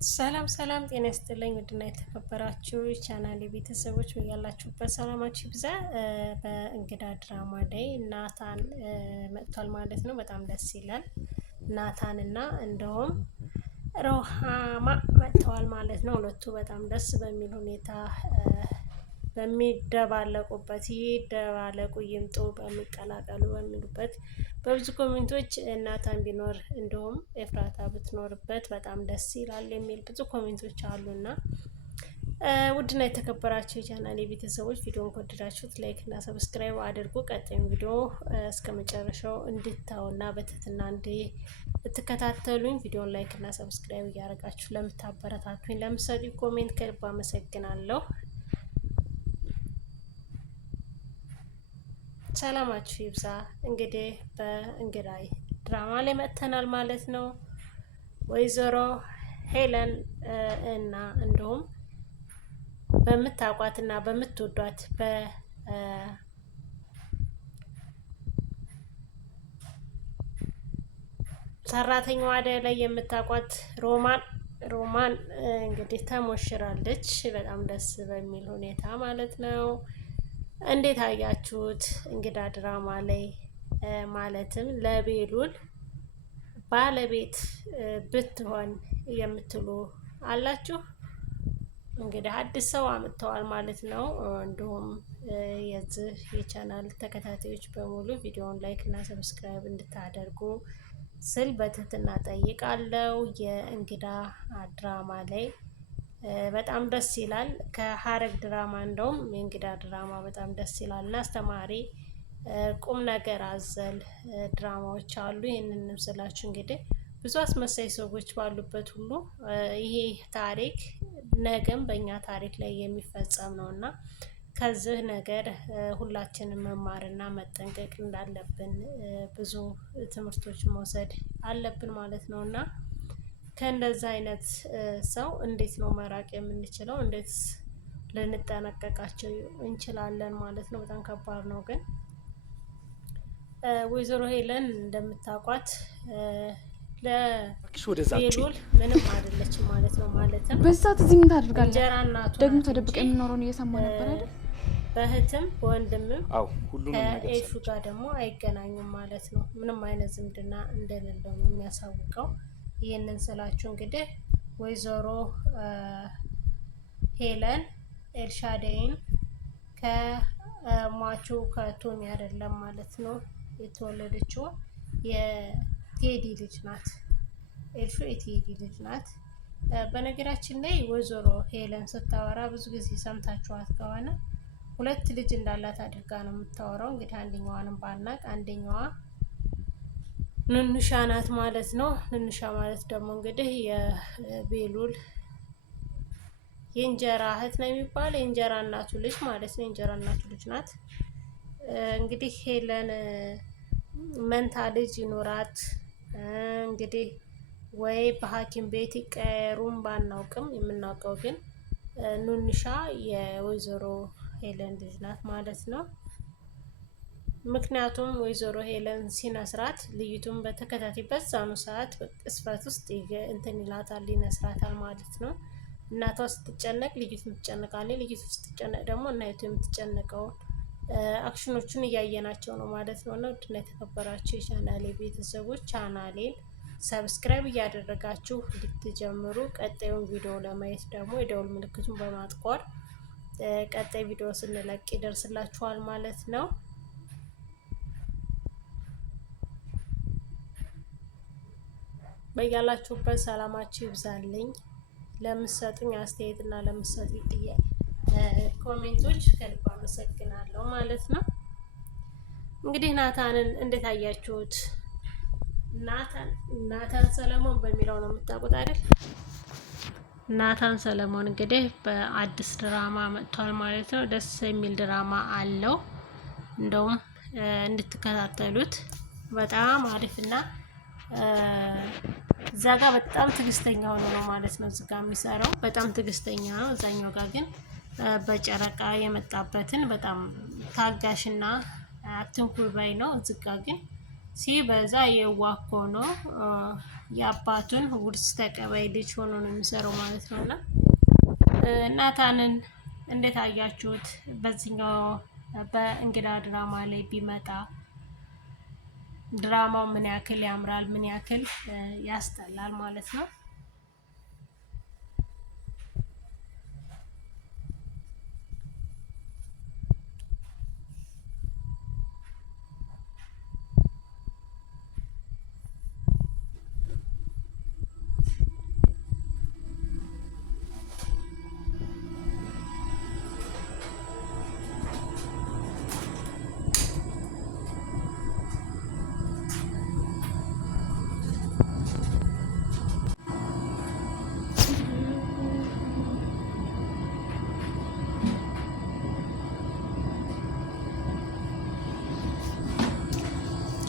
ሰላም ሰላም ጤና ይስጥልኝ ውድና የተከበራችሁ ቻናሌ ቤተሰቦች በያላችሁበት ሰላማችሁ ይብዛ። በእንግዳ ድራማ ላይ ናታን መጥቷል ማለት ነው። በጣም ደስ ይላል። ናታን እና እንደውም ሮሃማ መጥተዋል ማለት ነው። ሁለቱ በጣም ደስ በሚል ሁኔታ በሚደባለቁበት ይደባለቁ ይምጡ በሚቀላቀሉ በሚሉበት በብዙ ኮሜንቶች ናታን ቢኖር እንደውም ኤፍራታ ብትኖርበት በጣም ደስ ይላል የሚል ብዙ ኮሜንቶች አሉና ውድና የተከበራችሁ የቻናሌ ቤተሰቦች ቪዲዮን ከወደዳችሁት ላይክ እና ሰብስክራይብ አድርጉ። ቀጣዩን ቪዲዮ እስከ መጨረሻው እንድታዩና በትህትና እንድትከታተሉኝ ቪዲዮን ላይክ እና ሰብስክራይብ እያደረጋችሁ ለምታበረታቱኝ ለምትሰጡኝ ኮሜንት ከልብ አመሰግናለሁ። ሰላማችሁ ይብዛ። እንግዲህ በእንግዳ ድራማ ላይ መጥተናል ማለት ነው። ወይዘሮ ሄለን እና እንዲሁም በምታውቋት እና በምትወዷት በሰራተኛዋ ላይ የምታውቋት ሮማን እንግዲህ ተሞሽራለች። በጣም ደስ በሚል ሁኔታ ማለት ነው። እንዴት አያችሁት? እንግዳ ድራማ ላይ ማለትም ለቤሉል ባለቤት ብትሆን የምትሉ አላችሁ። እንግዲህ አዲስ ሰው አምጥተዋል ማለት ነው። እንዲሁም የዚህ የቻናል ተከታታዮች በሙሉ ቪዲዮውን ላይክ እና ሰብስክራይብ እንድታደርጉ ስል በትህትና ጠይቃለሁ። የእንግዳ ድራማ ላይ በጣም ደስ ይላል። ከሀረግ ድራማ እንደውም የእንግዳ ድራማ በጣም ደስ ይላል እና አስተማሪ ቁም ነገር አዘል ድራማዎች አሉ። ይህንንም ስላችሁ እንግዲህ ብዙ አስመሳይ ሰዎች ባሉበት ሁሉ ይሄ ታሪክ ነገም በእኛ ታሪክ ላይ የሚፈጸም ነው እና ከዚህ ነገር ሁላችንም መማርና መጠንቀቅ እንዳለብን ብዙ ትምህርቶች መውሰድ አለብን ማለት ነው እና ከእንደዛ አይነት ሰው እንዴት ነው መራቅ የምንችለው? እንዴት ልንጠነቀቃቸው እንችላለን ማለት ነው። በጣም ከባድ ነው። ግን ወይዘሮ ሄለን እንደምታውቋት ለቤሉል ምንም አይደለችም ማለት ነው። ማለትም በዛት እዚህ ምን ታደርጋለህ? እንጀራ እናቱ ደግሞ ተደብቀ የምኖረውን እየሰማ ነበር አይደል? በእህትም በወንድምም ከኤሹ ጋር ደግሞ አይገናኙም ማለት ነው። ምንም አይነት ዝምድና እንደሌለው ነው የሚያሳውቀው። ይህንን ስላችሁ እንግዲህ ወይዘሮ ሄለን ኤልሻዳይን ከሟቹ ከቶሚ አይደለም ማለት ነው የተወለደችው የቴዲ ልጅ ናት። ኤልሹ የቴዲ ልጅ ናት። በነገራችን ላይ ወይዘሮ ሄለን ስታወራ ብዙ ጊዜ ሰምታችኋት ከሆነ ሁለት ልጅ እንዳላት አድርጋ ነው የምታወራው። እንግዲህ አንደኛዋንም ባናቅ አንደኛዋ ንንሻ ናት ማለት ነው። ንንሻ ማለት ደግሞ እንግዲህ የቤሉል የእንጀራ እህት ነው የሚባለው። የእንጀራ እናቱ ልጅ ማለት ነው። የእንጀራ እናቱ ልጅ ናት። እንግዲህ ሄለን መንታ ልጅ ይኖራት እንግዲህ ወይ በሐኪም ቤት ይቀየሩም ባናውቅም የምናውቀው ግን ንንሻ የወይዘሮ ሄለን ልጅ ናት ማለት ነው። ምክንያቱም ወይዘሮ ሄለን ሲነስራት ልዩቱን በተከታታይ በዛኑ ሰዓት ቅስፈት ውስጥ እንትን ይላታል ይነስራታል ማለት ነው። እናቷ ስትጨነቅ ልዩቱን ትጨነቃለች። ልዩቱ ስትጨነቅ ደግሞ እናይቱ የምትጨነቀውን አክሽኖቹን እያየናቸው ነው ማለት ነው። እና ውድና የተከበራችሁ የቻናሌ ቤተሰቦች ቻናሌን ሰብስክራይብ እያደረጋችሁ እንድትጀምሩ፣ ቀጣዩን ቪዲዮ ለማየት ደግሞ የደውል ምልክቱን በማጥቆር ቀጣይ ቪዲዮ ስንለቅ ይደርስላችኋል ማለት ነው። በያላችሁበት ሰላማችሁ ይብዛልኝ። ለምትሰጡኝ አስተያየት እና ለምትሰጡኝ ኮሜንቶች ከልብ አመሰግናለሁ ማለት ነው። እንግዲህ ናታንን እንዴት አያችሁት? ናታን ሰለሞን በሚለው ነው የምታውቁት አይደል? ናታን ሰለሞን እንግዲህ በአዲስ ድራማ መጥቷል ማለት ነው። ደስ የሚል ድራማ አለው። እንደውም እንድትከታተሉት በጣም አሪፍና እዛ ጋር በጣም ትዕግስተኛ ሆኖ ነው ማለት ነው እዚህ ጋር የሚሰራው። በጣም ትዕግስተኛ ነው። እዛኛው ጋር ግን በጨረቃ የመጣበትን በጣም ታጋሽና አትንኩር ባይ ነው። እዚህ ጋር ግን ሲበዛ የዋኮ ነው የአባቱን ውርስ ተቀባይ ልጅ ሆኖ ነው የሚሰራው ማለት ነውና ናታንን እንዴት አያችሁት? በዚህኛው በእንግዳ ድራማ ላይ ቢመጣ ድራማው ምን ያክል ያምራል፣ ምን ያክል ያስጠላል ማለት ነው።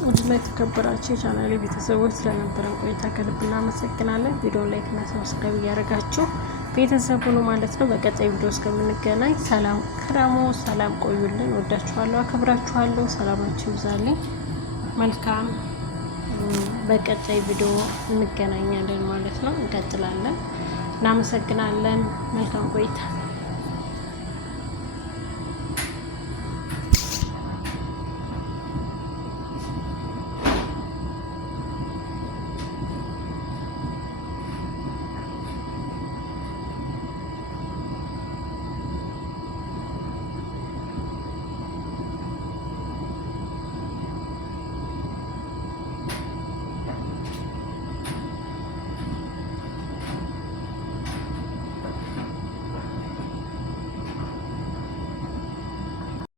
ውድና የተከበራችሁ የቻናሌ ቤተሰቦች ስለነበረን ቆይታ ከልብ እናመሰግናለን። ቪዲዮ ላይክ እና ሰብስክራይብ እያደረጋችሁ ቤተሰብ ሁኑ ማለት ነው። በቀጣይ ቪዲዮ እስከምንገናኝ ሰላም ክረሙ፣ ሰላም ቆዩልን። ወዳችኋለሁ፣ አክብራችኋለሁ። ሰላማችሁ ይብዛልኝ። መልካም በቀጣይ ቪዲዮ እንገናኛለን ማለት ነው። እንቀጥላለን። እናመሰግናለን። መልካም ቆይታ